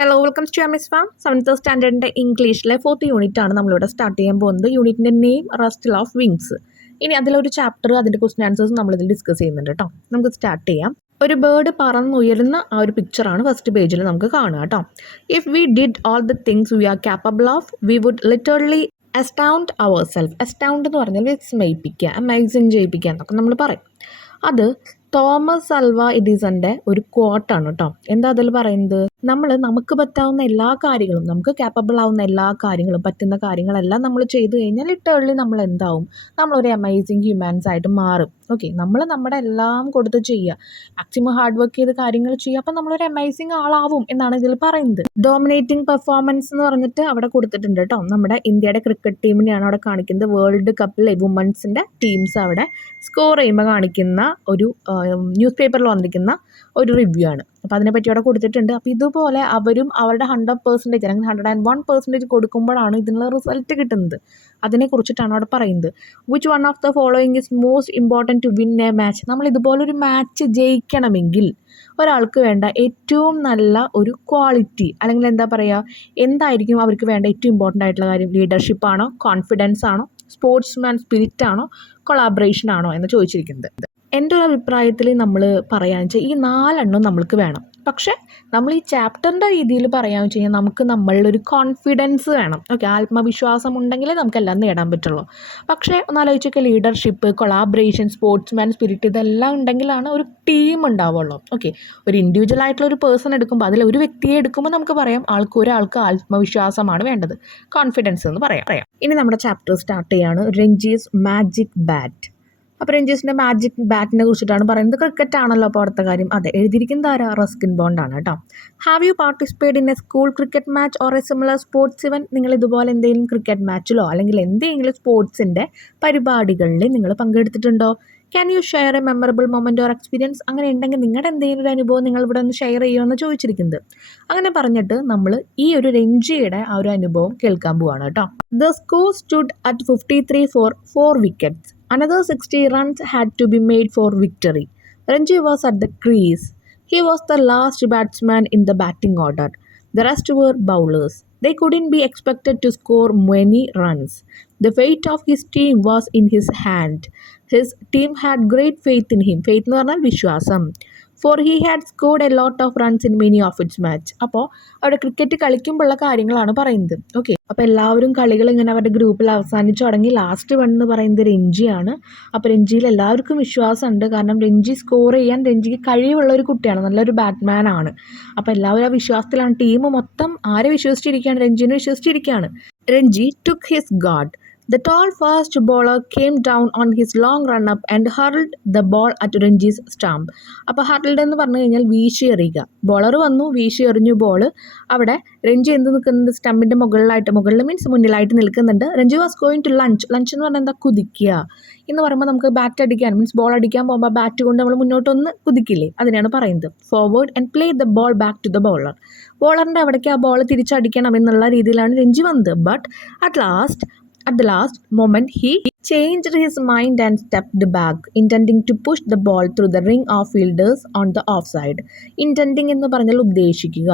Hello welcome to M S farm. 7th സ്റ്റാൻഡേർഡിൻ്റെ ഇംഗ്ലീഷിലെ 4th unit ആണ് നമ്മളിവിടെ സ്റ്റാർട്ട് ചെയ്യാൻ പോകുന്നത്. യൂണിറ്റിൻ്റെ നെയിം റസ്റ്റിൽ ഓഫ് വിങ്സ്. ഇനി അതിലൊരു ചാപ്റ്റർ അതിൻ്റെ ക്വസ്റ്റ്യൻ ആൻസേഴ്സ് നമ്മളിതിൽ ഡിസ്കസ് ചെയ്യുന്നുണ്ട് കേട്ടോ. നമുക്ക് സ്റ്റാർട്ട് ചെയ്യാം. ഒരു ബേർഡ് പറന്നുയരുന്ന ആ ഒരു പിക്ചറാണ് ഫസ്റ്റ് പേജിൽ നമുക്ക് കാണുക കേട്ടോ. If we did all the things we are capable of we would literally astound our self. Astound എന്ന് പറഞ്ഞാൽ വിസ്മയിപ്പിക്കുക, അമേസിങ് ചെയ്യിപ്പിക്കുക എന്നൊക്കെ നമ്മൾ പറയും. അത് തോമസ് അൽവ എഡിസന്റെ ഒരു കോട്ടാണ് കേട്ടോ. എന്താ അതിൽ പറയുന്നത്? നമുക്ക് പറ്റാവുന്ന എല്ലാ കാര്യങ്ങളും, നമുക്ക് കാപ്പബിൾ ആവുന്ന എല്ലാ കാര്യങ്ങളും, പറ്റുന്ന കാര്യങ്ങളെല്ലാം നമ്മൾ ചെയ്തു കഴിഞ്ഞാൽ ലിറ്ററലി നമ്മൾ എന്താവും? നമ്മളൊരു അമേസിങ് ഹ്യൂമാൻസ് ആയിട്ട് മാറും. ഓക്കെ, നമ്മൾ നമ്മുടെ എല്ലാം കൊടുത്ത് ചെയ്യുക, മാക്സിമം ഹാർഡ് വർക്ക് ചെയ്ത് കാര്യങ്ങൾ ചെയ്യുക, അപ്പം നമ്മളൊരു അമേസിങ് ആളാവും എന്നാണ് ഇതിൽ പറയുന്നത്. ഡോമിനേറ്റിംഗ് പെർഫോമൻസ് എന്ന് പറഞ്ഞിട്ട് അവിടെ കൊടുത്തിട്ടുണ്ട് കേട്ടോ. നമ്മുടെ ഇന്ത്യയുടെ ക്രിക്കറ്റ് ടീമിനെയാണ് അവിടെ കാണിക്കുന്നത്. വേൾഡ് കപ്പിലെ വുമൻസിൻ്റെ ടീംസ് അവിടെ സ്കോർ ചെയ്യുമ്പോൾ കാണിക്കുന്ന ഒരു ന്യൂസ് പേപ്പറിൽ വന്നിരിക്കുന്ന ഒരു റിവ്യൂ ആണ്. അപ്പോൾ അതിനെപ്പറ്റി അവിടെ കൊടുത്തിട്ടുണ്ട്. അപ്പോൾ ഇതുപോലെ അവരും അവരുടെ 100% അല്ലെങ്കിൽ 101% കൊടുക്കുമ്പോഴാണ് ഇതിനുള്ള റിസൾട്ട് കിട്ടുന്നത്. അതിനെക്കുറിച്ചിട്ടാണ് അവിടെ പറയുന്നത്. Which one of the following is most important to win a match. നമ്മൾ ഇതുപോലൊരു മാച്ച് ജയിക്കണമെങ്കിൽ ഒരാൾക്ക് വേണ്ട ഏറ്റവും നല്ല ഒരു ക്വാളിറ്റി, അല്ലെങ്കിൽ എന്താ പറയുക, എന്തായിരിക്കും അവർക്ക് വേണ്ട ഏറ്റവും ഇമ്പോർട്ടൻ്റ് ആയിട്ടുള്ള കാര്യം? ലീഡർഷിപ്പ് ആണോ, കോൺഫിഡൻസ് ആണോ, സ്പോർട്സ്മാൻ സ്പിരിറ്റ് ആണോ, കൊളാബറേഷൻ ആണോ എന്ന് ചോദിച്ചിരിക്കുന്നത്. എൻ്റെ ഒരു അഭിപ്രായത്തിൽ നമ്മൾ പറയാന്ന് വെച്ചാൽ ഈ 4 നമ്മൾക്ക് വേണം. പക്ഷേ നമ്മൾ ഈ ചാപ്റ്ററിൻ്റെ രീതിയിൽ പറയാമെന്ന് വെച്ച് കഴിഞ്ഞാൽ നമുക്ക് നമ്മളിലൊരു കോൺഫിഡൻസ് വേണം. ഓക്കെ, ആത്മവിശ്വാസം ഉണ്ടെങ്കിലേ നമുക്കെല്ലാം നേടാൻ പറ്റുള്ളൂ. പക്ഷേ ഒന്നാലോചിച്ചൊക്കെ ലീഡർഷിപ്പ്, കൊളാബറേഷൻ, സ്പോർട്സ്മാൻ സ്പിരിറ്റ് ഇതെല്ലാം ഉണ്ടെങ്കിലാണ് ഒരു ടീം ഉണ്ടാവുള്ളൂ. ഓക്കെ, ഒരു ഇൻഡിവിജ്വൽ ആയിട്ടുള്ള ഒരു പേഴ്സൺ എടുക്കുമ്പോൾ, അതിൽ ഒരു വ്യക്തിയെ എടുക്കുമ്പോൾ നമുക്ക് പറയാം ഒരാൾക്ക് ആത്മവിശ്വാസമാണ് വേണ്ടത്, കോൺഫിഡൻസ് എന്ന് പറയാം. ഇനി നമ്മുടെ ചാപ്റ്റർ സ്റ്റാർട്ട് ചെയ്യാണ്. രഞ്ജീസ് മാജിക് ബാറ്റ്. അപ്പോൾ രഞ്ജീസിൻ്റെ മാജിക് ബാറ്റിനെ കുറിച്ചിട്ടാണ് പറയുന്നത്. ക്രിക്കറ്റ് ആണല്ലോ അപ്പോൾ അടുത്ത കാര്യം. അതെ, എഴുതിയിരിക്കുന്നത് ആരാ? റസ്കിൻ ബോണ്ട് ആണ് കേട്ടോ. Have you participate in A school cricket match or A similar sports event? നിങ്ങൾ ഇതുപോലെ എന്തെങ്കിലും ക്രിക്കറ്റ് മാച്ചിലോ അല്ലെങ്കിൽ എന്തെങ്കിലും സ്പോർട്സിൻ്റെ പരിപാടികളിൽ നിങ്ങൾ പങ്കെടുത്തിട്ടുണ്ടോ? Can you share a memorable moment or experience? അങ്ങനെ ഉണ്ടെങ്കിൽ നിങ്ങളുടെ എന്തെങ്കിലും ഒരു അനുഭവം നിങ്ങൾ ഇവിടെ ഒന്ന് ഷെയർ ചെയ്യുമെന്ന് ചോദിച്ചിരിക്കുന്നത്. അങ്ങനെ പറഞ്ഞിട്ട് നമ്മൾ ഈ ഒരു രഞ്ജിയുടെ ആ ഒരു അനുഭവം കേൾക്കാൻ പോവാണ് കേട്ടോ. The score stood at 53 for 4 wickets. Another 60 runs had to be made for victory. Ranji was at the crease. He was the last batsman in the batting order. The rest were bowlers. They couldn't be expected to score many runs. The fate of his team was in his hand. His team had great faith in him. Faith എന്ന് പറഞ്ഞാൽ വിശ്വാസം. For he had scored a lot of runs in many of its match. അപ്പോൾ അവിടെ cricket കളിക്കുമ്പോഴുള്ള കാര്യങ്ങളാണ് പറയുന്നത്. Okay, അപ്പോൾ എല്ലാവരും കളികൾ ഇങ്ങനെ അവരുടെ ഗ്രൂപ്പിൽ അവസാനിച്ചു തുടങ്ങി. ലാസ്റ്റ് വൺ എന്ന് പറയുന്നത് രഞ്ജിയാണ്. അപ്പോൾ രഞ്ജിയിൽ എല്ലാവർക്കും വിശ്വാസമുണ്ട്. കാരണം രഞ്ജി സ്കോർ ചെയ്യാൻ രഞ്ജിക്ക് കഴിവുള്ള ഒരു കുട്ടിയാണ്, നല്ലൊരു ബാറ്റ്മാൻ ആണ്. അപ്പോൾ എല്ലാവരും ആ വിശ്വാസത്തിലാണ്. ടീം മൊത്തം ആരെ വിശ്വസിച്ചിരിക്കുകയാണ്? രഞ്ജിനെ വിശ്വസിച്ചിരിക്കുകയാണ്. Ranji took his guard. The tall fast bowler came down on his long run-up and hurled the ball at Ranji's stump. അപ്പോൾ ഹർൾഡ് എന്ന് പറഞ്ഞു കഴിഞ്ഞാൽ വീശി എറിയുക. ബോളർ വന്നു, വീശി എറിഞ്ഞു ബോൾ. അവിടെ രഞ്ജി എന്ത് നിൽക്കുന്നുണ്ട്? സ്റ്റമ്പിൻ്റെ മുകളിൽ മീൻസ് മുന്നിലായിട്ട് നിൽക്കുന്നുണ്ട്. Ranji was going to lunch എന്ന് പറഞ്ഞാൽ എന്താ? കുതിക്കുക എന്ന് പറയുമ്പോൾ നമുക്ക് ബാറ്റ് അടിക്കാൻ മീൻസ് ബോൾ അടിക്കാൻ പോകുമ്പോൾ ബാറ്റ് കൊണ്ട് നമ്മൾ മുന്നോട്ടൊന്ന് കുതിക്കില്ലേ, അതിനാണ് പറയുന്നത്. Forward and play the ball back to the bowler. ബോളറിൻ്റെ അവിടേക്ക് ആ ബോൾ തിരിച്ചടിക്കണം എന്നുള്ള രീതിയിലാണ് രഞ്ജി വന്നത്. But at the last moment, he changed his mind and stepped back, intending to push the ball through the ring of fielders on the offside. Intending എന്ന് പറഞ്ഞാൽ ഉദ്ദേശിക്കുക.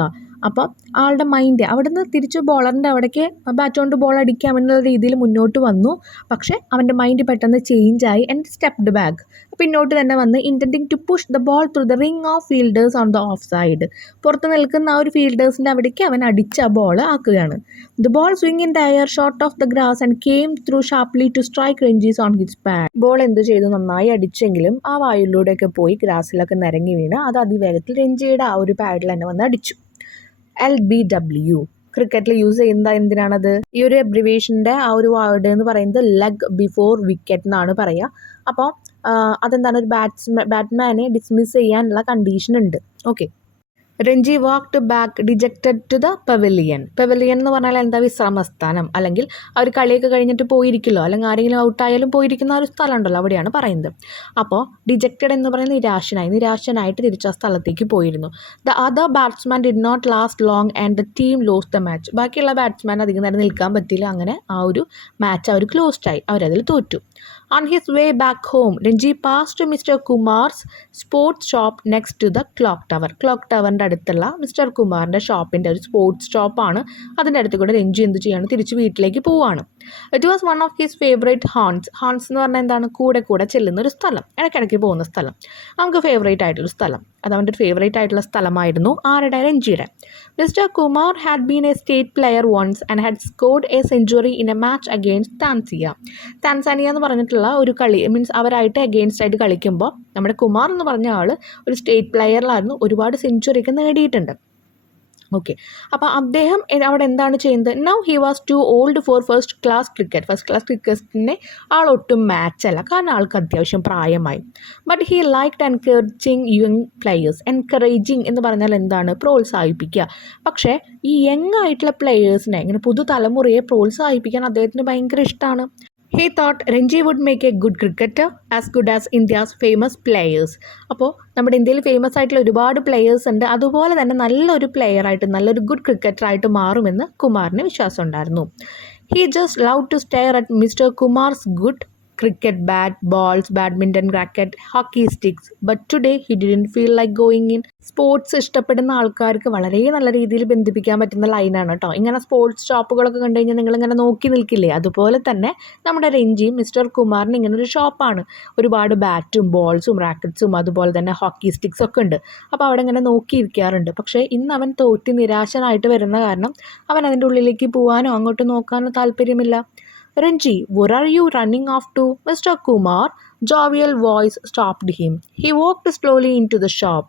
അപ്പോൾ ആളുടെ മൈൻഡ് അവിടെ നിന്ന് തിരിച്ച് ബോളറിൻ്റെ അവിടേക്ക് ബാറ്റ് കൊണ്ട് ബോൾ അടിക്കാമെന്നുള്ള രീതിയിൽ മുന്നോട്ട് വന്നു. പക്ഷേ അവൻ്റെ മൈൻഡ് പെട്ടെന്ന് ചേഞ്ചായി ആൻഡ് സ്റ്റെപ്ഡ് ബാക്ക്, പിന്നോട്ട് തന്നെ വന്ന് intending to push the ball through the ring of fielders on the off side. പുറത്ത് നിൽക്കുന്ന ആ ഒരു ഫീൽഡേഴ്സിൻ്റെ അവിടേക്ക് അവൻ അടിച്ച ബോൾ ആക്കുകയാണ്. The ball swing in the air short of the grass and came through sharply to strike Ranji's on his pad. Ball എന്ത് ചെയ്തു? നന്നായി അടിച്ചെങ്കിലും ആ വായുവിലൂടെയൊക്കെ പോയി ഗ്രാസിലൊക്കെ നിരങ്ങി വീണ് അത് അതിവേഗത്തിൽ രഞ്ജിയുടെ ആ ഒരു പാഡിൽ തന്നെ വന്ന് അടിച്ചു. LBW ക്രിക്കറ്റിൽ യൂസ് ചെയ്യുന്ന എന്തിനാണത്? ഈ ഒരു അബ്രിവേഷൻ്റെ ആ ഒരു വേർഡ് എന്ന് പറയുന്നത് ലെഗ് ബിഫോർ വിക്കറ്റ് എന്നാണ് പറയുക. അപ്പോൾ അതെന്താണ്? ഒരു ബാറ്റ്മാനെ ഡിസ്മിസ് ചെയ്യാനുള്ള കണ്ടീഷൻ ഉണ്ട്. Okay, Ranji walked back dejected to the pavilion. Pavilion എന്ന് പറഞ്ഞാൽ എന്താ? വിശ്രമസ്ഥാനം, അല്ലെങ്കിൽ അവർ കളിയൊക്കെ കഴിഞ്ഞിട്ട് പോയിരിക്കുമല്ലോ, അല്ലെങ്കിൽ ആരെങ്കിലും ഔട്ടായാലും പോയിരിക്കുന്ന ആ ഒരു സ്ഥലം ഉണ്ടല്ലോ, അവിടെയാണ് പറയുന്നത്. അപ്പോൾ ഡിജക്റ്റഡ് എന്ന് പറയുന്നത് നിരാശനായിട്ട് തിരിച്ച് ആ സ്ഥലത്തേക്ക് പോയിരുന്നു. The other batsman did not last long and the team lost the match. ബാക്കിയുള്ള ബാറ്റ്സ്മാൻ അധികം നേരം നിൽക്കാൻ പറ്റിയില്ല. അങ്ങനെ ആ ഒരു മാച്ച് അവർ ക്ലോസ്ഡായി, അവരതിൽ തോറ്റു. On his way back home, Renji passed Mr. Kumar's sports shop next to the clock tower. Clock ടവറിൻ്റെ അടുത്തുള്ള മിസ്റ്റർ കുമാറിൻ്റെ ഷോപ്പിൻ്റെ ഒരു സ്പോർട്സ് ഷോപ്പാണ്. അതിൻ്റെ അടുത്ത് കൂടെ രഞ്ജി എന്ത് ചെയ്യാണ്, തിരിച്ച് വീട്ടിലേക്ക് പോവാണ്. It was one of his favourite haunts. Haunts എന്ന് പറഞ്ഞാൽ എന്താണ്, കൂടെ കൂടെ ചെല്ലുന്ന ഒരു സ്ഥലം, ഇടയ്ക്കിടയ്ക്ക് പോകുന്ന സ്ഥലം, നമുക്ക് ഫേവറേറ്റ് ആയിട്ടൊരു സ്ഥലം. അത് അവൻ്റെ ഒരു ഫേവറേറ്റ് ആയിട്ടുള്ള സ്ഥലമായിരുന്നു ആരുടെ, രഞ്ജിയുടെ. Mister Kumar had been a state player once and had scored a century in a match against Tanzania എന്ന് പറഞ്ഞിട്ടുള്ള ഒരു കളി, മീൻസ് അവരായിട്ട് അഗെയിൻസ്റ്റ് ആയിട്ട് കളിക്കുമ്പോൾ നമ്മുടെ കുമാർ എന്ന് പറഞ്ഞ ആൾ ഒരു സ്റ്റേറ്റ് പ്ലെയറിലായിരുന്നു, ഒരുപാട് സെഞ്ചുറിയൊക്കെ നേടിയിട്ടുണ്ട്. ഓക്കെ, അപ്പോൾ അദ്ദേഹം അവിടെ എന്താണ് ചെയ്യുന്നത്, now he was too old for first class ക്രിക്കറ്റിനെ ആളൊട്ടും മാച്ചല്ല, കാരണം ആൾക്ക് അത്യാവശ്യം പ്രായമായി. But he liked encouraging young players. Encouraging എന്ന് പറഞ്ഞാൽ എന്താണ്, പ്രോത്സാഹിപ്പിക്കുക. പക്ഷേ ഈ യങ് ആയിട്ടുള്ള പ്ലെയേഴ്സിനെ, ഇങ്ങനെ പുതുതലമുറയെ പ്രോത്സാഹിപ്പിക്കാൻ അദ്ദേഹത്തിന് ഭയങ്കര ഇഷ്ടമാണ്. He thought Renji would make a good cricketer as good as India's famous players. അപ്പോൾ നമ്മുടെ ഇന്ത്യയിൽ ഫേമസ് ആയിട്ടുള്ള ഒരുപാട് പ്ലെയേഴ്സ് ഉണ്ട്, അതുപോലെ തന്നെ നല്ലൊരു പ്ലെയറായിട്ട്, നല്ലൊരു ഗുഡ് ക്രിക്കറ്ററായിട്ട് മാറുമെന്ന് കുമാറിന് വിശ്വാസം ഉണ്ടായിരുന്നു. He just loved to stare at Mr. Kumar's good cricket bat, balls, badminton racket, hockey sticks. But today he didn't feel like going in. Sports ഇഷ്ടപ്പെടുന്ന ആൾക്കാർക്ക് വളരെ നല്ല രീതിയിൽ ബന്ധിപ്പിക്കാൻ പറ്റുന്ന ലൈനാണ് കേട്ടോ. ഇങ്ങനെ സ്പോർട്സ് ഷോപ്പുകളൊക്കെ കണ്ടു കഴിഞ്ഞാൽ നിങ്ങളിങ്ങനെ നോക്കി നിൽക്കില്ലേ, അതുപോലെ തന്നെ നമ്മുടെ രഞ്ജിയും മിസ്റ്റർ കുമാറിന് ഇങ്ങനെ ഒരു ഷോപ്പാണ്. ഒരുപാട് ബാറ്റും ബോൾസും റാക്കറ്റ്സും അതുപോലെ തന്നെ ഹോക്കി സ്റ്റിക്സ് ഒക്കെ ഉണ്ട്. അപ്പോൾ അവിടെ ഇങ്ങനെ നോക്കിയിരിക്കാറുണ്ട്. പക്ഷേ ഇന്ന് അവൻ തോറ്റി നിരാശനായിട്ട് വരുന്ന കാരണം അവൻ അതിൻ്റെ ഉള്ളിലേക്ക് പോകാനോ അങ്ങോട്ട് നോക്കാനോ താല്പര്യമില്ല. Renji, where are you running off to? Mr. Kumar, jovial voice stopped him. He walked slowly into the shop.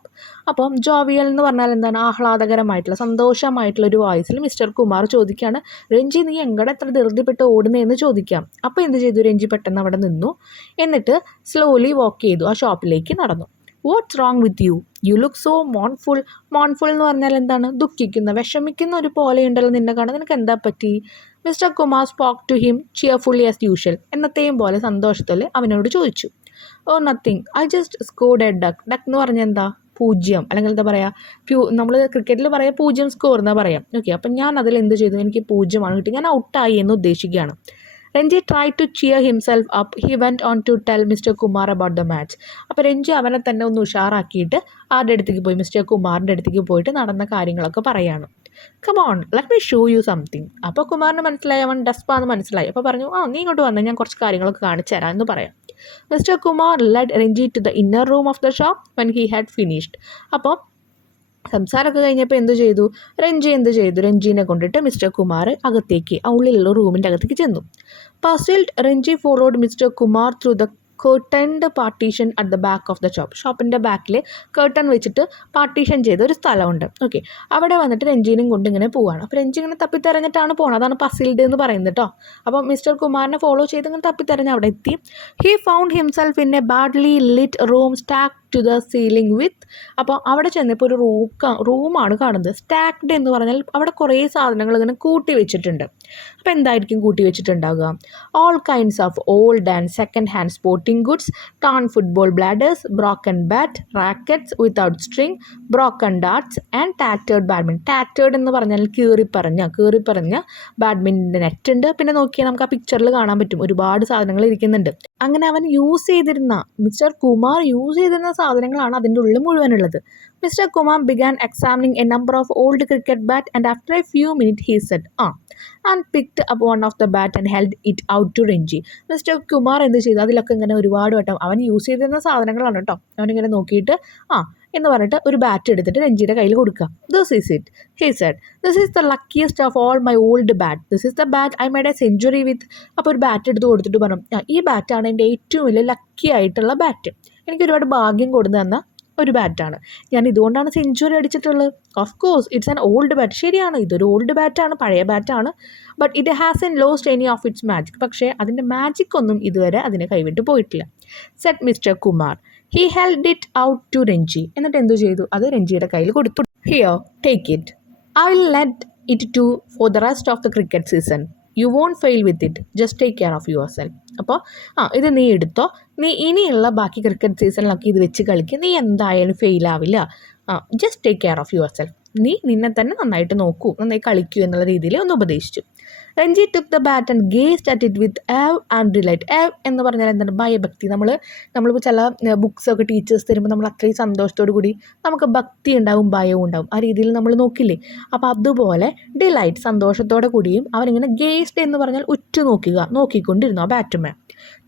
അപ്പം ജോവിയൽ എന്ന് പറഞ്ഞാൽ എന്താണ്, ആഹ്ലാദകരമായിട്ടുള്ള സന്തോഷമായിട്ടുള്ള ഒരു വോയിസിൽ മിസ്റ്റർ കുമാർ ചോദിക്കുകയാണ്, രഞ്ജി നീ എങ്ങടെ എത്ര ധൃതിപ്പെട്ട് ഓടുന്നതെന്ന് ചോദിക്കാം. അപ്പോൾ എന്ത് ചെയ്തു, രഞ്ജി പെട്ടെന്ന് അവിടെ നിന്നു, എന്നിട്ട് സ്ലോലി വാക്ക് ചെയ്തു, ആ ഷോപ്പിലേക്ക് നടന്നു. What's wrong with you, you look so mournful. Mournful എന്ന് പറഞ്ഞാൽ എന്താണ്, ദുഃഖിക്കുന്ന, വിഷമിക്കുന്ന ഒരു പോലെയുണ്ടല്ലോ നിന്നെ കാണാൻ, നിനക്ക് എന്താ പറ്റി? Mister Kumar spoke to him cheerfully as usual. എന്നത്തെയും പോലെ സന്തോഷത്തിൽ അവനോട് ചോദിച്ചു. Oh nothing, I just scored a duck. Duck എന്ന് പറഞ്ഞാൽ എന്താ, പൂജ്യം, അല്ലെങ്കിൽ എന്താ പറയുക, നമ്മൾ ക്രിക്കറ്റിൽ പറയാം 0 സ്കോർ എന്നാ പറയാം. ഓക്കെ, അപ്പം ഞാൻ അതിൽ എന്ത് ചെയ്തു, എനിക്ക് 0 കിട്ടി, ഞാൻ ഔട്ടായി എന്ന് ഉദ്ദേശിക്കുകയാണ്. Ranji tried to cheer himself up. He went on to tell mister Kumar about the match. അപ്പോൾ രഞ്ജി അവനെ തന്നെ ഒന്ന് ഉഷാറാക്കിയിട്ട് ആരുടെ അടുത്തേക്ക് പോയി, മിസ്റ്റർ കുമാറിൻ്റെ അടുത്തേക്ക് പോയിട്ട് നടന്ന കാര്യങ്ങളൊക്കെ പറയാണ്. Come on let me show you something. അപ്പോൾ കുമാറിന് മനസ്സിലായി, അവൻ ഡസ്പാന്ന് മനസ്സിലായി. അപ്പോൾ പറഞ്ഞു, നീ ഇങ്ങോട്ട് വന്നാൽ ഞാൻ കുറച്ച് കാര്യങ്ങളൊക്കെ കാണിച്ചു തരാം എന്ന് പറയാം. Mister Kumar led Ranji to the inner room of the shop when he had finished. അപ്പോൾ സംസാരമൊക്കെ കഴിഞ്ഞപ്പോൾ എന്ത് ചെയ്തു, രഞ്ജീനെ കൊണ്ടിട്ട് മിസ്റ്റർ കുമാർ അകത്തേക്ക്, ഉള്ളിലുള്ള റൂമിൻ്റെ അകത്തേക്ക് ചെന്നു. Puzzled, Renji followed Mr. Kumar through the curtained partition at the back of the shop. ഷോപ്പിൻ്റെ ബാക്കിൽ കേർട്ടൺ വെച്ചിട്ട് പാർട്ടീഷൻ ചെയ്ത ഒരു സ്ഥലമുണ്ട്. ഓക്കെ, അവിടെ വന്നിട്ട് രഞ്ജീനും കൊണ്ട് ഇങ്ങനെ പോവുകയാണ്. അപ്പോൾ രഞ്ജി ഇങ്ങനെ തപ്പിത്തെരഞ്ഞിട്ടാണ് പോകുന്നത്, അതാണ് പസിൽഡ് എന്ന് പറയുന്നത് കേട്ടോ. അപ്പോൾ മിസ്റ്റർ കുമാറിനെ ഫോളോ ചെയ്ത് ഇങ്ങനെ തപ്പിത്തെരഞ്ഞ് അവിടെ എത്തി. He found himself in a badly lit room stacked to the ceiling with. അപ്പോൾ അവിടെ ചെന്നപ്പോൾ ഒരു റൂമാണ് കാണുന്നത്. സ്റ്റാക്ഡ് എന്ന് പറഞ്ഞാൽ അവിടെ കുറേ സാധനങ്ങൾ ഇങ്ങനെ കൂട്ടി വെച്ചിട്ടുണ്ട്. അപ്പോൾ എന്തായിരിക്കും കൂട്ടി വെച്ചിട്ടുണ്ടാവുക, all kinds of old and second hand sporting goods, torn football bladders, broken bat, rackets without string, broken darts and tattered badminton. Tattered എന്ന് പറഞ്ഞാൽ കീറിപ്പറഞ്ഞ ബാഡ്മിൻ്റൺ നെറ്റ് ഉണ്ട്. പിന്നെ നോക്കിയാൽ നമുക്ക് ആ പിക്ചറിൽ കാണാൻ പറ്റും ഒരുപാട് സാധനങ്ങൾ ഇരിക്കുന്നുണ്ട്. അങ്ങനെ അവൻ മിസ്റ്റർ കുമാർ യൂസ് ചെയ്തിരുന്ന സാധനങ്ങളാണ് അതിൻ്റെ ഉള്ളിൽ മുഴുവനുള്ളത്. Mr. Kumar began examining a number of old cricket bat and after a few minutes he said, and picked up one of the bat and held it out to Renji. Mister Kumar എന്ത് ചെയ്തു, അതിലൊക്കെ ഇങ്ങനെ ഒരുപാട് വട്ടം അവൻ use ചെയ്തിരുന്ന സാധനങ്ങളാണ് കേട്ടോ. അവനിങ്ങനെ നോക്കിയിട്ട് എന്ന് പറഞ്ഞിട്ട് ഒരു ബാറ്റ് എടുത്തിട്ട് രഞ്ജിയുടെ കയ്യിൽ കൊടുക്കുക. This is it, he said. This is the luckiest of all my old bat. This is the bat I made a century with. അപ്പോൾ ഒരു ബാറ്റ് എടുത്ത് കൊടുത്തിട്ട് പറഞ്ഞു, ഈ ബാറ്റാണ് എൻ്റെ ഏറ്റവും വലിയ ലക്കി ആയിട്ടുള്ള ബാറ്റ്. എനിക്ക് ഒരുപാട് ഭാഗ്യം കൊടുത്തു തന്ന ഒരു ബാറ്റാണ്, ഞാൻ ഇതുകൊണ്ടാണ് സെഞ്ചുറി അടിച്ചിട്ടുള്ളത്. Of course it's an old bat. ശരിയാണ്, ഇതൊരു ഓൾഡ് ബാറ്റാണ്, പഴയ ബാറ്റാണ്. But it hasn't lost any of its magic. പക്ഷേ അതിൻ്റെ മാജിക് ഒന്നും ഇതുവരെ അതിനെ കൈവിട്ട് പോയിട്ടില്ല. Said mister Kumar. He held it out to Ranji. എന്നിട്ട് എന്തു ചെയ്തു, അത് രഞ്ജിയുടെ കയ്യിൽ കൊടുത്തു. Here, take it. I will let it to for the rest of the cricket season. You won't fail with it, just take care of your self. അപ്പോൾ ഇത് നീ എടുത്തോ, നീ ഇനിയുള്ള ബാക്കി ക്രിക്കറ്റ് സീസണിലൊക്കെ ഇത് വെച്ച് കളിക്കുക, നീ എന്തായാലും ഫെയിൽ ആവില്ല. Just take care of your self. നീ നിന്നെ തന്നെ നന്നായിട്ട് നോക്കൂ, നന്നായി കളിക്കൂ എന്നുള്ള രീതിയിൽ ഒന്ന് ഉപദേശിച്ചു. Ranji took the bat and gazed at it with ആവ് ആൻഡ് ഡിലൈറ്റ്. ആവ് എന്ന് പറഞ്ഞാൽ എന്താണ്? ഭയഭക്തി. നമ്മളിപ്പോൾ ചില ബുക്സൊക്കെ ടീച്ചേഴ്സ് തരുമ്പോൾ നമ്മൾ അത്രയും സന്തോഷത്തോടു കൂടി നമുക്ക് ഭക്തി ഉണ്ടാവും, ഭയവും ഉണ്ടാവും. ആ രീതിയിൽ നമ്മൾ നോക്കില്ലേ? അപ്പോൾ അതുപോലെ ഡിലൈറ്റ്, സന്തോഷത്തോടെ കൂടിയും അവനിങ്ങനെ ഗേസ്ഡ് എന്ന് പറഞ്ഞാൽ നോക്കിക്കൊണ്ടിരുന്നു ആ ബാറ്റുമേ.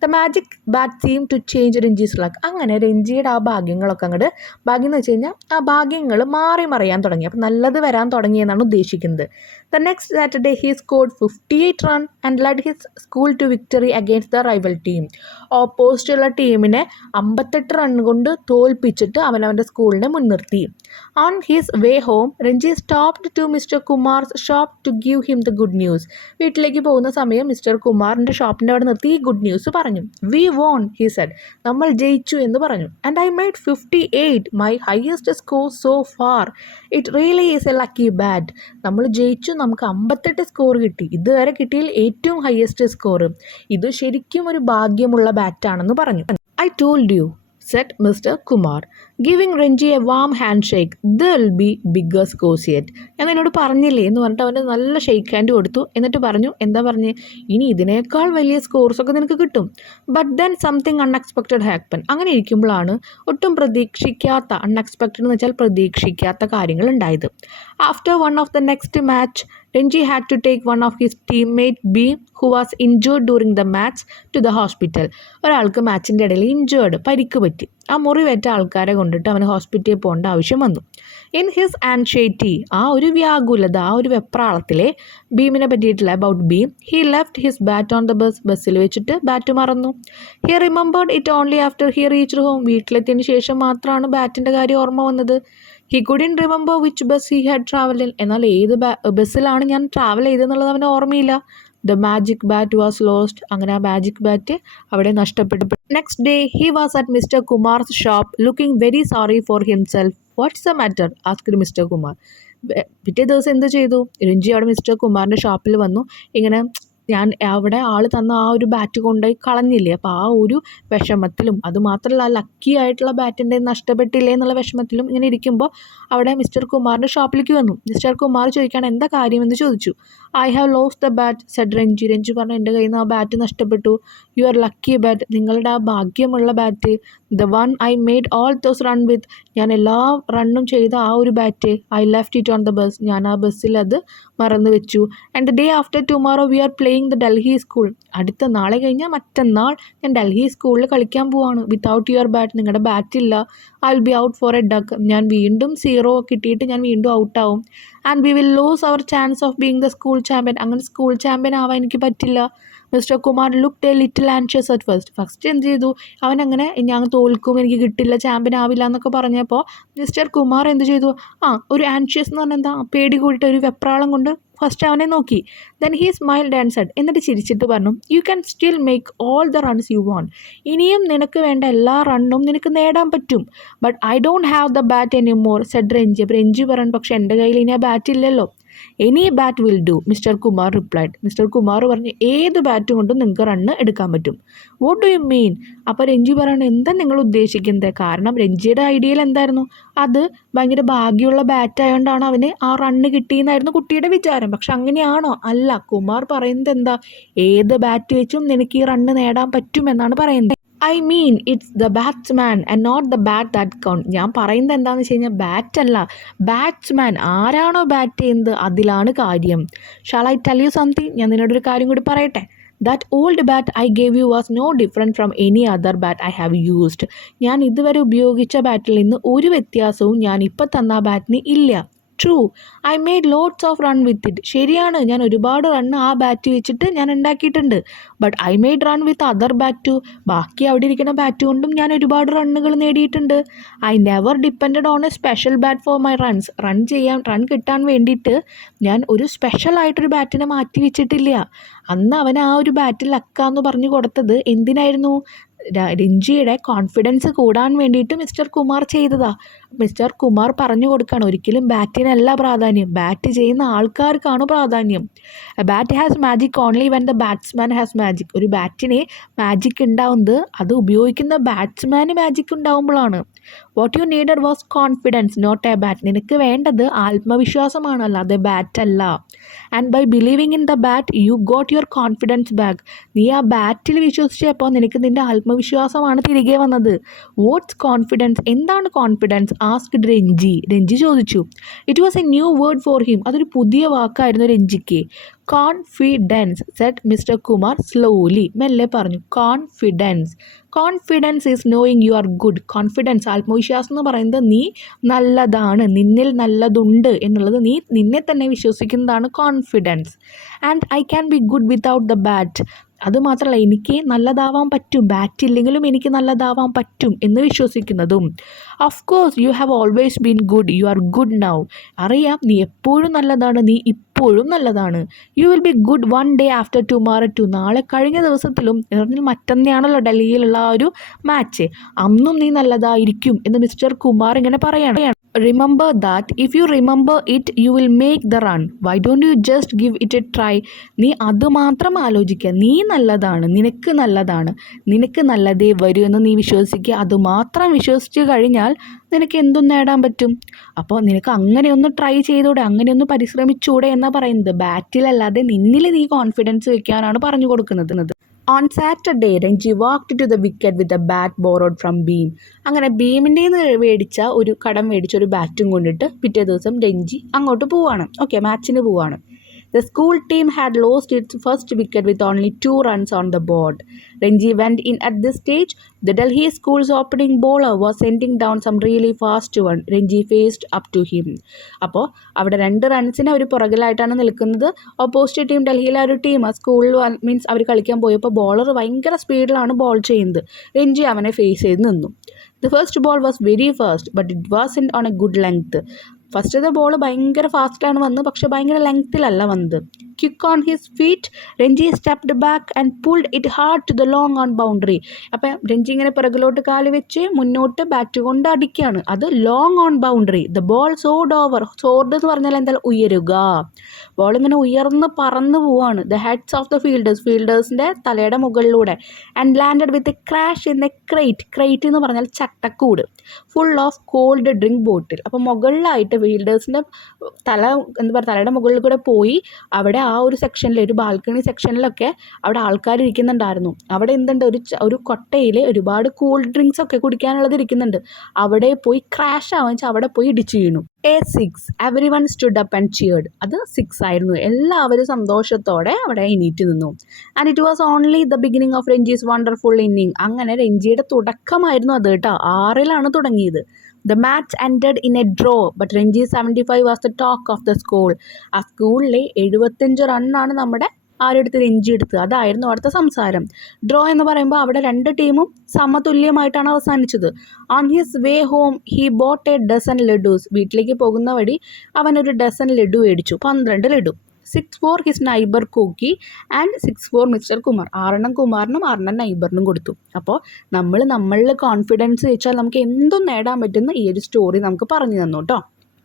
The magic bat seem to change Ranji's luck. അങ്ങനെ രഞ്ജിയുടെ ആ ഭാഗ്യങ്ങളൊക്കെ ഭാഗ്യം എന്ന് വെച്ച് കഴിഞ്ഞാൽ ആ ഭാഗ്യങ്ങൾ മാറി മറിയാൻ തുടങ്ങി. അപ്പോൾ നല്ലത് വരാൻ തുടങ്ങിയെന്നാണ് ഉദ്ദേശിക്കുന്നത്. The next Saturday he scored 58 run and led his school to victory against the rival team. ഓപ്പോസിറ്റുള്ള ടീമിനെ 58 റൺ കൊണ്ട് തോൽപ്പിച്ചിട്ട് അവനവൻ്റെ സ്കൂളിനെ മുൻനിർത്തി. On his way home Ranji stopped to mister Kumar's shop to give him the good news. വീട്ടിലേക്ക് പോകുന്ന സമയം മിസ്റ്റർ കുമാറിൻ്റെ ഷോപ്പിൻ്റെ അവിടെ നിർത്തി ഈ ഗുഡ് ന്യൂസ് പറഞ്ഞു. We won, he said. നമ്മൾ ജയിച്ചു എന്ന് പറഞ്ഞു. And I made 58, my highest score so far. It really is A lucky bat. നമ്മൾ ജയിച്ചു, നമുക്ക് 58 സ്കോർ കിട്ടി, ഇതുവരെ കിട്ടിയതിൽ ഏറ്റവും ഹയസ്റ്റ് സ്കോർ. ഇത് ശരിക്കും ഒരു ഭാഗ്യമുള്ള ബാറ്റാണെന്ന് പറഞ്ഞു. I told you, said mister Kumar, giving Ranji a warm hand shake. There'll be bigger scores yet. ഞാൻ എന്നോട് പറഞ്ഞില്ലേ എന്ന് പറഞ്ഞിട്ട് അവന് നല്ല ഷെയ്ക്ക് ഹാൻഡ് കൊടുത്തു. എന്നിട്ട് പറഞ്ഞു, എന്താ പറഞ്ഞ്, ഇനി ഇതിനേക്കാൾ വലിയ സ്കോർസൊക്കെ നിനക്ക് കിട്ടും. But then something unexpected happen. അങ്ങനെ ഇരിക്കുമ്പോഴാണ് ഒട്ടും പ്രതീക്ഷിക്കാത്ത, അൺഎക്സ്പെക്റ്റഡ് എന്ന് വെച്ചാൽ പ്രതീക്ഷിക്കാത്ത കാര്യങ്ങൾ ഉണ്ടായത്. After one of the next match Renji had to take one of his teammate B, who was injured during the match, to the hospital. ഒരാൾക്ക് മാച്ചിൻ്റെ ഇടയിൽ പരിക്ക് പറ്റി. ആ മുറിവേറ്റ ആൾക്കാരെ കൊണ്ടിട്ട് അവന് ഹോസ്പിറ്റലിൽ പോകേണ്ട ആവശ്യം വന്നു. ഇൻ ഹിസ് ആൻഷൈറ്റി, ആ ഒരു വ്യാകുലത, ആ ഒരു വെപ്രാളത്തിലെ ബീമിനെ പറ്റിയിട്ടില്ല, about beam, he left his bat on the ബസ്സിൽ വെച്ചിട്ട് ബാറ്റ് മറന്നു. He remembered it only after he reached home. വീട്ടിലെത്തിയതിന് ശേഷം മാത്രമാണ് ബാറ്റിൻ്റെ കാര്യം ഓർമ്മ വന്നത്. He couldn't remember which bus he had travel in. എന്നാൽ ഏത് ബസ്സിലാണ് ഞാൻ ട്രാവൽ ചെയ്തെന്നുള്ളത് അവന് ഓർമ്മയില്ല. The magic bat was lost. അങ്ങനെ ആ മാജിക് ബാറ്റ് അവിടെ നഷ്ടപ്പെട്ടു. Next day he was at mister Kumar's shop looking very sorry four himself. What's the matter, asked mister Kumar. പിറ്റേ ദിവസം എന്ത് ചെയ്തു? രഞ്ജി അവിടെ മിസ്റ്റർ കുമാറിൻ്റെ ഷോപ്പിൽ വന്നു. ഇങ്ങനെ ഞാൻ അവിടെ ആൾ തന്ന ആ ഒരു ബാറ്റ് കൊണ്ടുപോയി കളഞ്ഞില്ലേ, അപ്പോൾ ആ ഒരു വിഷമത്തിലും, അതുമാത്രമല്ല ലക്കി ആയിട്ടുള്ള ബാറ്റിൻ്റെ നഷ്ടപ്പെട്ടില്ലേ എന്നുള്ള വിഷമത്തിലും ഇങ്ങനെ ഇരിക്കുമ്പോൾ അവിടെ മിസ്റ്റർ കുമാറിൻ്റെ ഷോപ്പിലേക്ക് വന്നു. മിസ്റ്റർ കുമാർ ചോദിക്കുകയാണ്, എന്താ കാര്യമെന്ന് ചോദിച്ചു. I have lost the bat, said Ranji. Ranji പറഞ്ഞു, എൻ്റെ കയ്യിൽ നിന്ന് ആ ബാറ്റ് നഷ്ടപ്പെട്ടു. യുവർ ലക്കി ബാറ്റ്, നിങ്ങളുടെ ആ ഭാഗ്യമുള്ള bat. The one I made all those run with, ഞാൻ എല്ലാ റണ്ണും ചെയ്ത ആ ഒരു bat. I left it on the bus, ഞാൻ ആ ബസ്സിൽ അത് മറന്നു വെച്ചു. And the day after tomorrow we are playing the Delhi school. അടുത്ത നാളെ കഴിഞ്ഞാൽ മറ്റന്നാൾ ഞാൻ ഡൽഹി സ്കൂളിൽ കളിക്കാൻ പോവാണ്. വിത്തൗട്ട് യുവർ ബാറ്റ്, നിങ്ങളുടെ ബാറ്റില്ല. I will be out for a duck, ഞാൻ വീണ്ടും 0 കിട്ടിയിട്ട് ഞാൻ വീണ്ടും ഔട്ടാവും. And we will lose our chance of being the school champion. അങ്ങനെ സ്കൂൾ ചാമ്പ്യൻ ആവാൻ എനിക്ക് പറ്റില്ല. Mister Kumar looked a little anxious at first എന്ത് ചെയ്തു, അവനങ്ങനെ ഞാൻ തോൽക്കും, എനിക്ക് കിട്ടില്ല, ചാമ്പ്യൻ ആവില്ല എന്നൊക്കെ പറഞ്ഞപ്പോൾ മിസ്റ്റർ കുമാർ എന്ത് ചെയ്തു, ഒരു ആൻഷ്യസ് എന്ന് പറഞ്ഞാൽ എന്താ, പേടി കൂടിയിട്ട് ഒരു വെപ്രാളം കൊണ്ട് ഫസ്റ്റ് അവനെ നോക്കി. Then he smiled and said, എന്നിട്ട് ചിരിച്ചിട്ട് പറഞ്ഞു, you can still make all the runs you want. ഇനിയും നിനക്ക് വേണ്ട എല്ലാ റണ്ണും നിനക്ക് നേടാൻ പറ്റും. But I don't have the bat any more, said Ranji. അപ്പോൾ രഞ്ജി പറഞ്ഞു, പക്ഷേ എൻ്റെ കയ്യിൽ ഇനി ആ ബാറ്റ് ഇല്ലല്ലോ. Any bat will do, mister Kumar replied. Mister Kumar പറഞ്ഞു, ഏത് ബാറ്റ് കൊണ്ടും നിങ്ങൾക്ക് റണ്ണ് എടുക്കാൻ പറ്റും. What do you mean? അപ്പോൾ രഞ്ജി പറയുന്നത്, എന്താ നിങ്ങൾ ഉദ്ദേശിക്കുന്നത്? കാരണം രഞ്ജിയുടെ ഐഡിയയിൽ എന്തായിരുന്നു, അത് ഭയങ്കര ഭാഗ്യമുള്ള ബാറ്റ് ആയതുകൊണ്ടാണ് അവന് ആ റണ്ണ് കിട്ടിയെന്നായിരുന്നു കുട്ടിയുടെ വിചാരം. പക്ഷെ അങ്ങനെയാണോ? അല്ല. കുമാർ പറയുന്നത് എന്താ, ഏത് ബാറ്റ് വെച്ചും നിനക്ക് ഈ റണ്ണ് നേടാൻ പറ്റുമെന്നാണ് പറയുന്നത്. I mean it's the batsman and not the bat that count. ഞാൻ പറയുന്നത് എന്താണെന്ന് വെച്ച് കഴിഞ്ഞാൽ ബാറ്റല്ല, ബാറ്റ്സ്മാൻ, ആരാണോ ബാറ്റ് ചെയ്യുന്നത് അതിലാണ് കാര്യം. Shall I tell you something? ഞാൻ നിന്നോടൊരു കാര്യം കൂടി പറയട്ടെ. That old bat I gave you was no different from any other bat I have used. ഞാൻ ഇതുവരെ ഉപയോഗിച്ച ബാറ്റിൽ നിന്ന് ഒരു വ്യത്യാസവും ഞാൻ ഇപ്പോൾ തന്ന ആ ബാറ്റിന് ഇല്ല. True, I made lots of run with it. ശരിയാണ്, ഞാൻ ഒരുപാട് റണ്ണ് ആ ബാറ്റ് വെച്ചിട്ട് ഞാൻ ഉണ്ടാക്കിയിട്ടുണ്ട്. But I made run with other bat too. ബാക്കി അവിടെ ഇരിക്കുന്ന ബാറ്റ് കൊണ്ടും ഞാൻ ഒരുപാട് റണ്ണുകൾ നേടിയിട്ടുണ്ട്. I never depended on a special bat for my runs. Run കിട്ടാൻ വേണ്ടിയിട്ട് ഞാൻ ഒരു സ്പെഷ്യലായിട്ടൊരു ബാറ്റിനെ മാറ്റി വെച്ചിട്ടില്ല. അന്ന് അവൻ ആ ഒരു ബാറ്റിൽ ലക്കാന്ന് പറഞ്ഞു കൊടുത്തത് എന്തിനായിരുന്നു? രഞ്ജിയുടെ കോൺഫിഡൻസ് കൂടാൻ വേണ്ടിയിട്ട് മിസ്റ്റർ കുമാർ ചെയ്തതാ. മിസ്റ്റർ കുമാർ പറഞ്ഞു കൊടുക്കുകയാണ്, ഒരിക്കലും ബാറ്റിനല്ല പ്രാധാന്യം, ബാറ്റ് ചെയ്യുന്ന ആൾക്കാർക്കാണ് പ്രാധാന്യം. Bat has magic only when the batsman has magic. ഒരു ബാറ്റിന് മാജിക് ഉണ്ടാവുന്നത് അത് ഉപയോഗിക്കുന്ന ബാറ്റ്സ്മാന് മാജിക് ഉണ്ടാവുമ്പോഴാണ്. What you needed was confidence not a bat. നിനക്ക് വേണ്ടത് ആത്മവിശ്വാസമാണ്, അല്ലാതെ ബാറ്റ് അല്ല. And by believing in the bat you got your confidence back. നീ ആ ബാറ്റിൽ വിശ്വസിച്ചപ്പോൾ നിനക്ക് നിൻ്റെ ആത്മവിശ്വാസമാണ് തിരികെ വന്നത്. വാട്ട്സ് കോൺഫിഡൻസ്, എന്താണ് കോൺഫിഡൻസ്? ആസ്ക്ഡ് രഞ്ജി. രഞ്ജി ചോദിച്ചു. It was a new word for him. അതൊരു പുതിയ വാക്കായിരുന്നു രഞ്ജിക്ക്. Confidence said mister Kumar slowly. മെല്ലെ പറഞ്ഞു. Confidence. Confidence is knowing you are good. Confidence, ആത്മവിശ്വാസം എന്ന് പറയുന്നത് നീ നല്ലതാണ്, നിന്നിൽ നല്ലതുണ്ട് എന്നുള്ളത്, നീ നിന്നെ തന്നെ വിശ്വസിക്കുന്നതാണ് confidence. And I can be good without the bat. അതുമാത്രമല്ല, എനിക്ക് നല്ലതാവാൻ പറ്റും, ബാറ്റ് ഇല്ലെങ്കിലും എനിക്ക് നല്ലതാവാൻ പറ്റും എന്ന് വിശ്വസിക്കുന്നതും. Of course you have always been good, you are good now. അറിയാം, നീ എപ്പോഴും നല്ലതാണ്, നീ ഇപ്പോഴും നല്ലതാണ്. You will be good one day after tomorrow too. നാളെ കഴിഞ്ഞ ദിവസത്തിലും, മറ്റന്നാണല്ലോ ഡൽഹിയിലുള്ള ആ ഒരു മാച്ച്, അന്നും നീ നല്ലതായിരിക്കും എന്ന് മിസ്റ്റർ കുമാർ ഇങ്ങനെ പറയാണ്. Remember that if you remember it you will make the run. Why don't you just give it A try. നീ അത് മാത്രം ആലോചിക്കുക. നീ നല്ലതാണ്, നിനക്ക് നല്ലതാണ്, നിനക്ക് നല്ലതേ വരൂ എന്ന് നീ വിശ്വസിക്കുക. അതുമാത്രം വിശ്വസിച്ച് കഴിഞ്ഞാൽ നിനക്ക് എന്തും നേടാൻ പറ്റും. അപ്പോൾ നിനക്ക് അങ്ങനെയൊന്ന് ട്രൈ ചെയ്തൂടെ, അങ്ങനെയൊന്ന് പരിശ്രമിച്ചൂടെ എന്നാണ് പറയുന്നത്. ബാറ്റിലല്ലാതെ നിന്നിൽ നീ കോൺഫിഡൻസ് വെക്കാനാണ് പറഞ്ഞു കൊടുക്കുന്നത്. On Saturday Ranji walked to the wicket with a bat borrowed from Bheem. അങ്ങനെ ഭീമിൻ്റെ കടം മേടിച്ച ഒരു ബാറ്റും കൊണ്ടിട്ട് പിറ്റേ ദിവസം രഞ്ജി അങ്ങോട്ട് പോവാണ്. മാച്ചിന് പോവാണ്. The school team had lost its first wicket with only 2 runs on the board. Ranji went in at this stage. The Delhi school's opening bowler was sending down some really fast one. Ranji faced up to him. അപ്പോൾ അവിടെ 2 റൺസിന് അവർ പുറകിലായിട്ടാണ് നിൽക്കുന്നത്. Opposite team, ഡൽഹിയിലെ ഒരു team, സ്കൂളിൽ means അവർ കളിക്കാൻ പോയപ്പോൾ bowler ഭയങ്കര സ്പീഡിലാണ് ബോൾ ചെയ്യുന്നത്. രഞ്ജി അവനെ ഫേസ് ചെയ്ത് നിന്നു. The first ball was very fast, but it wasn't on a good length. ഫസ്റ്റത്തെ ബോൾ ഭയങ്കര ഫാസ്റ്റാണ് വന്നത്, പക്ഷെ ഭയങ്കര ലെങ്ത്തിലല്ല വന്നത്. Quick on his feet Ranji stepped back and pulled it hard to the long on boundary. അപ്പം രഞ്ജി ഇങ്ങനെ പിറകിലോട്ട് കാല് വെച്ച് മുന്നോട്ട് ബാറ്റ് കൊണ്ട് അടിക്കുകയാണ്. അത് long on boundary. The ball soared over. Soared എന്ന് പറഞ്ഞാൽ എന്താ? ഉയരുക. ബോൾ ഇങ്ങനെ ഉയർന്ന് പറന്ന് പോവാണ്. ദ ഹെഡ്സ് ഓഫ് ദ ഫീൽഡേഴ്സിൻ്റെ തലയുടെ മുകളിലൂടെ. And landed with a crash in A crate എന്ന് പറഞ്ഞാൽ ചട്ടക്കൂട്. ഫുൾ ഓഫ് കോൾഡ് ഡ്രിങ്ക് ബോട്ടിൽ. അപ്പം മുകളിലായിട്ട് ഫീൽഡേഴ്സിൻ്റെ തലയുടെ മുകളിൽ കൂടെ പോയി അവിടെ ആ ഒരു സെക്ഷനിൽ, ഒരു ബാൽക്കണി സെക്ഷനിലൊക്കെ അവിടെ ആൾക്കാർ ഇരിക്കുന്നുണ്ടായിരുന്നു. അവിടെ എന്തുണ്ട്, ഒരു കൊട്ടയിൽ ഒരുപാട് കൂൾ ഡ്രിങ്ക്സ് ഒക്കെ കുടിക്കാനുള്ളത് ഇരിക്കുന്നുണ്ട്. അവിടെ പോയി ക്രാഷ് ആവാൻ വെച്ചാൽ അവിടെ പോയി ഇടിച്ചു വീണു. A 6. Everyone stood up and cheered. അത് 6 ആയിരുന്നു. എല്ലാവരും സന്തോഷത്തോടെ അവിടെ എണീറ്റ് നിന്നു. And it was only the beginning of Ranji's wonderful inning. അങ്ങനെ രഞ്ജിയുടെ തുടക്കമായിരുന്നു അത് കേട്ടോ. 6-ലാണ് തുടങ്ങിയത്. The match ended in a draw, but Ranji 75 was the talk of the school. ആ സ്കൂളിലെ 75 റണ്ണാണ് നമ്മുടെ ആരെടുത്ത്? രഞ്ജി എടുത്ത്. അതായിരുന്നു അവിടുത്തെ സംസാരം. ഡ്രോ എന്ന് പറയുമ്പോൾ അവിടെ 2 ടീമും സമതുല്യമായിട്ടാണ് അവസാനിച്ചത്. On his way home he bought a dozen laddoos. വീട്ടിലേക്ക് പോകുന്ന വഴി അവനൊരു ഡസൻ ലഡു മേടിച്ചു. 12 laddoo. 6 for his neighbor Koki and 6 for mister Kumar. 6 കുമാറിനും 6 നൈബറിനും കൊടുത്തു. അപ്പോൾ നമ്മളിൽ കോൺഫിഡൻസ് വെച്ചാൽ നമുക്ക് എന്തും നേടാൻ പറ്റുന്ന ഈ ഒരു സ്റ്റോറി നമുക്ക് പറഞ്ഞു തന്നു കേട്ടോ.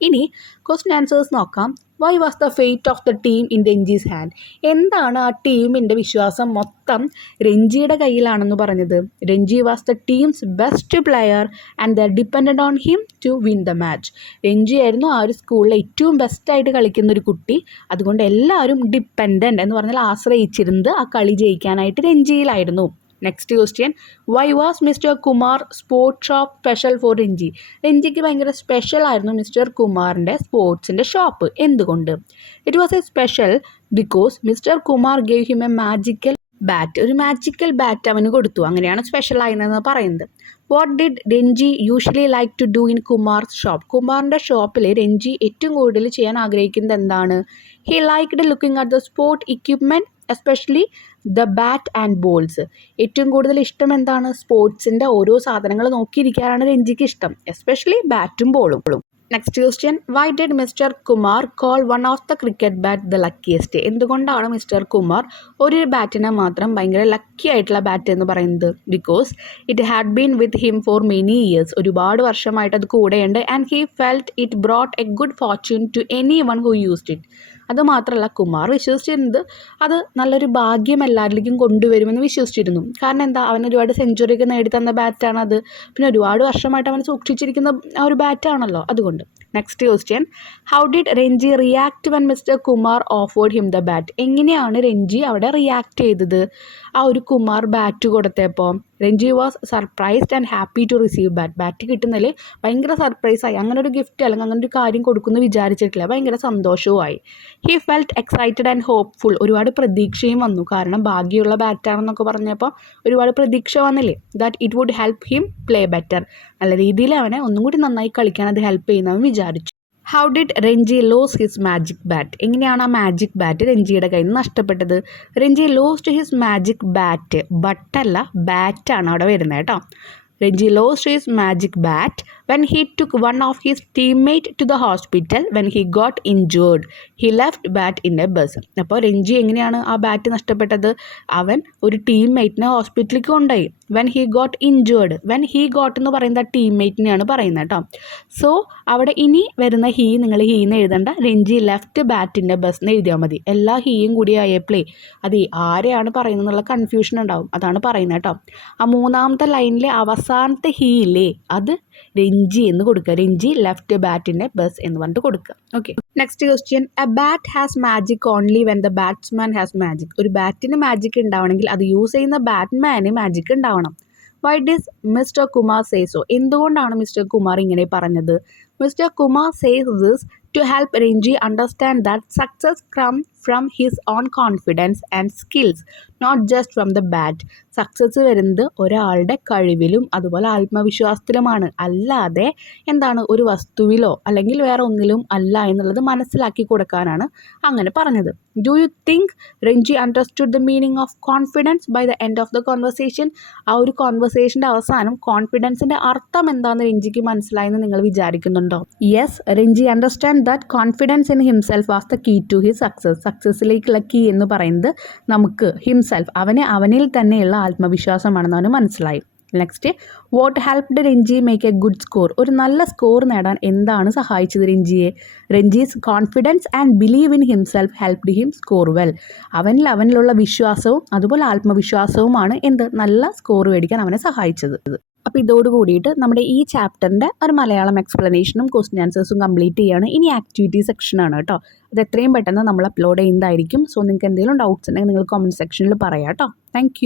ഇനി ക്വസ്റ്റ്യൻ ആൻസേഴ്സ് നോക്കാം. Why was the fate of the team in Ranji's hand? എന്താണ് ആ ടീമിൻ്റെ വിശ്വാസം മൊത്തം രഞ്ജിയുടെ കയ്യിലാണെന്ന് പറഞ്ഞത്? Ranji was the team's best player and the depended on him to win the match. Ranji ആയിരുന്നു ആ ഒരു സ്കൂളിലെ ഏറ്റവും ബെസ്റ്റായിട്ട് കളിക്കുന്ന ഒരു കുട്ടി. അതുകൊണ്ട് എല്ലാവരും ഡിപ്പെൻഡൻ്റ് എന്ന് പറഞ്ഞാൽ ആശ്രയിച്ചിരുന്നത് ആ കളി ജയിക്കാനായിട്ട് രഞ്ജിയിലായിരുന്നു. Next question, why was mister Kumar sports shop special for Ranji? രഞ്ജിക്ക് ഭയങ്കര സ്പെഷ്യൽ ആയിരുന്നു മിസ്റ്റർ കുമാറിൻ്റെ സ്പോർട്സിൻ്റെ ഷോപ്പ്. എന്തുകൊണ്ട്? It was a special because mister Kumar gave him a magical bat. ഒരു മാജിക്കൽ ബാറ്റ് അവന് കൊടുത്തു. അങ്ങനെയാണ് സ്പെഷ്യൽ ആയെന്ന് പറയുന്നത്. What did Ranji usually like to do in Kumar's shop? കുമാറിൻ്റെ ഷോപ്പിൽ രഞ്ജി ഏറ്റവും കൂടുതൽ ചെയ്യാൻ ആഗ്രഹിക്കുന്നത് എന്താണ്? He liked looking at the sport equipment especially the bat and balls. ഏറ്റവും കൂടുതൽ ഇഷ്ടം എന്താണ്? സ്പോർട്സിൻ്റെ ഓരോ സാധനങ്ങൾ നോക്കിയിരിക്കാനാണ് രഞ്ജിക്ക് ഇഷ്ടം, എസ്പെഷ്യലി ബാറ്റും ബോളും. Next question, why did mister Kumar call one of the cricket bat the luckiest? എന്തുകൊണ്ടാണ് മിസ്റ്റർ കുമാർ ഒരു ബാറ്റിനെ മാത്രം ഭയങ്കര ലക്കി ആയിട്ടുള്ള ബാറ്റ് എന്ന് പറയുന്നത്? Because it had been with him for many years. ഒരുപാട് വർഷമായിട്ട് അത് കൂടെയുണ്ട്. And he felt it brought a good fortune to any one who used it. അതുമാത്രമല്ല, കുമാർ വിശ്വസിച്ചിരുന്നത് അത് നല്ലൊരു ഭാഗ്യം എല്ലാവരിലേക്കും കൊണ്ടുവരുമെന്ന് വിശ്വസിച്ചിരുന്നു. കാരണം എന്താ, അവൻ ഒരുപാട് സെഞ്ചുറിയൊക്കെ നേടിത്തന്ന ബാറ്റാണ് അത്. പിന്നെ ഒരുപാട് വർഷമായിട്ട് അവൻ സൂക്ഷിച്ചിരിക്കുന്ന ആ ഒരു ബാറ്റാണല്ലോ, അതുകൊണ്ട്. Next question, how did Ranji react when mister Kumar offered him the bat? എങ്ങനെയാണ് രഞ്ജി അവിടെ റിയാക്ട് ചെയ്തത് ആ ഒരു കുമാർ ബാറ്റ് കൊടുത്തപ്പോൾ? Ranji was surprised and happy to receive bat കിട്ടുന്നതിൽ ഭയങ്കര സർപ്രൈസായി. അങ്ങനെ ഒരു ഗിഫ്റ്റ് അല്ലെങ്കിൽ അങ്ങനെ ഒരു കാര്യം കൊടുക്കുമെന്ന് വിചാരിച്ചിട്ടില്ല, ഭയങ്കര സന്തോഷവുമായി. He felt excited and hopeful. ഒരുപാട് പ്രതീക്ഷയും വന്നു, കാരണം ഭാഗ്യമുള്ള ബാറ്റാണെന്നൊക്കെ പറഞ്ഞപ്പോൾ ഒരുപാട് പ്രതീക്ഷ വന്നില്ലേ, that it would help him play better. നല്ല രീതിയിൽ അവനെ ഒന്നും കൂടി നന്നായി കളിക്കാൻ അത് ഹെൽപ്പ് ചെയ്യുന്നവൻ വിചാരിച്ചു. How did Ranji lose his magic bat? എങ്ങനെയാണ് ആ മാജിക് ബാറ്റ് രഞ്ജിയുടെ കയ്യിൽ നിന്ന് നഷ്ടപ്പെട്ടത്? Ranji lost his magic bat, ബട്ടല്ല ബാറ്റാണ് അവിടെ വരുന്നത് കേട്ടോ. Ranji lost his magic bat when he took one of his teammate to the hospital when he got injured. He left bat in a bus. അപ്പോൾ രഞ്ജി എങ്ങനെയാണ് ആ ബാറ്റ് നഷ്ടപ്പെട്ടത്? അവൻ ഒരു ടീംമേറ്റിനെ ഹോസ്പിറ്റലിലേക്ക് കൊണ്ടുപോയി. when he got injured, when he got എന്ന് പറയുന്ന ടീംമേറ്റിനെയാണ് പറയുന്നത് കേട്ടോ. സോ അവിടെ ഇനി വരുന്ന ഹീ നിങ്ങൾ ഹീന്ന് എഴുതണ്ട, രഞ്ജി ലെഫ്റ്റ് ബാറ്റിൻ്റെ ബസ് എന്ന് എഴുതിയാൽ മതി. എല്ലാ ഹീയും കൂടി ആയപ്പോഴേ അത് ആരെയാണ് പറയുന്നത് എന്നുള്ള കൺഫ്യൂഷൻ ഉണ്ടാവും, അതാണ് പറയുന്നത് കേട്ടോ. ആ മൂന്നാമത്തെ ലൈനിലെ അവസാനത്തെ ഹീ ഇല്ലേ, അത് രഞ്ജി എന്ന് കൊടുക്കുക. രഞ്ജി ലെഫ്റ്റ് ബാറ്റിൻ്റെ ബസ് എന്ന് പറഞ്ഞിട്ട് കൊടുക്കുക. Okay, next question, A bat has magic only when the batsman has magic. ഒരു ബാറ്റിന് മാജിക് ഉണ്ടാവണമെങ്കിൽ അത് യൂസ് ചെയ്യുന്ന ബാറ്റ്മാന് മാജിക് ഉണ്ടാവണം. വൈ ഡിസ് മിസ്റ്റർ കുമാർ സേ സോ? എന്തുകൊണ്ടാണ് മിസ്റ്റർ കുമാർ ഇങ്ങനെ പറഞ്ഞത്? Mister Kumar says this to help Renji understand that success comes from his own confidence and skills, not just from the bat. Success വരുന്നത് ഒരാളുടെ കഴിവിലും അതുപോലെ ആത്മവിശ്വാസത്തിലുമാണ്, അല്ലാതെ എന്താണ് ഒരു വസ്തുവിലോ അല്ലെങ്കിൽ വേറെ ഒന്നിലും അല്ല എന്നുള്ളത് മനസ്സിലാക്കി കൊടുക്കാനാണ് അങ്ങനെ പറഞ്ഞത്. Do you think Ranji understood the meaning of confidence by the end of the conversation? ആ ഒരു കോൺവെർസേഷൻ്റെ അവസാനം കോൺഫിഡൻസിൻ്റെ അർത്ഥം എന്താണെന്ന് രഞ്ജിക്ക് മനസ്സിലായെന്ന് നിങ്ങൾ വിചാരിക്കുന്നുണ്ടോ? Yes, Ranji understand that confidence in himself was the key to his success. സക്സസ്സിലേക്കുള്ള കീ എന്ന് പറയുന്നത് നമുക്ക് ഹിംസെൽഫ്, അവനിൽ തന്നെയുള്ള ആത്മവിശ്വാസമാണെന്ന് അവന് മനസ്സിലായി. Next, what helped Ranji make a good score? ഒരു നല്ല സ്കോർ നേടാൻ എന്താണ് സഹായിച്ചത് രഞ്ജിയെ? Ranji's confidence and believe in himself helped him score well. അവനിലുള്ള വിശ്വാസവും അതുപോലെ ആത്മവിശ്വാസവുമാണ് എന്ത് നല്ല സ്കോർ മേടിക്കാൻ അവനെ സഹായിച്ചത്. അപ്പോൾ ഇതോട് കൂടിയിട്ട് നമ്മുടെ ഈ ചാപ്റ്ററിൻ്റെ ഒരു മലയാളം എക്സ്പ്ലനേഷനും ക്വസ്റ്റ്യൻ ആൻസേഴ്സും കംപ്ലീറ്റ് ചെയ്യുകയാണ്. ഇനി ആക്ടിവിറ്റി സെക്ഷനാണ് കേട്ടോ. അത് എത്രയും പെട്ടെന്ന് നമ്മൾ അപ്ലോഡ് ചെയ്യുന്നതായിരിക്കും. സോ നിങ്ങൾക്ക് എന്തെങ്കിലും ഡൗട്ട്സ് ഉണ്ടെങ്കിൽ നിങ്ങൾ കമൻറ്റ് സെക്ഷനിൽ പറയാം കേട്ടോ. താങ്ക്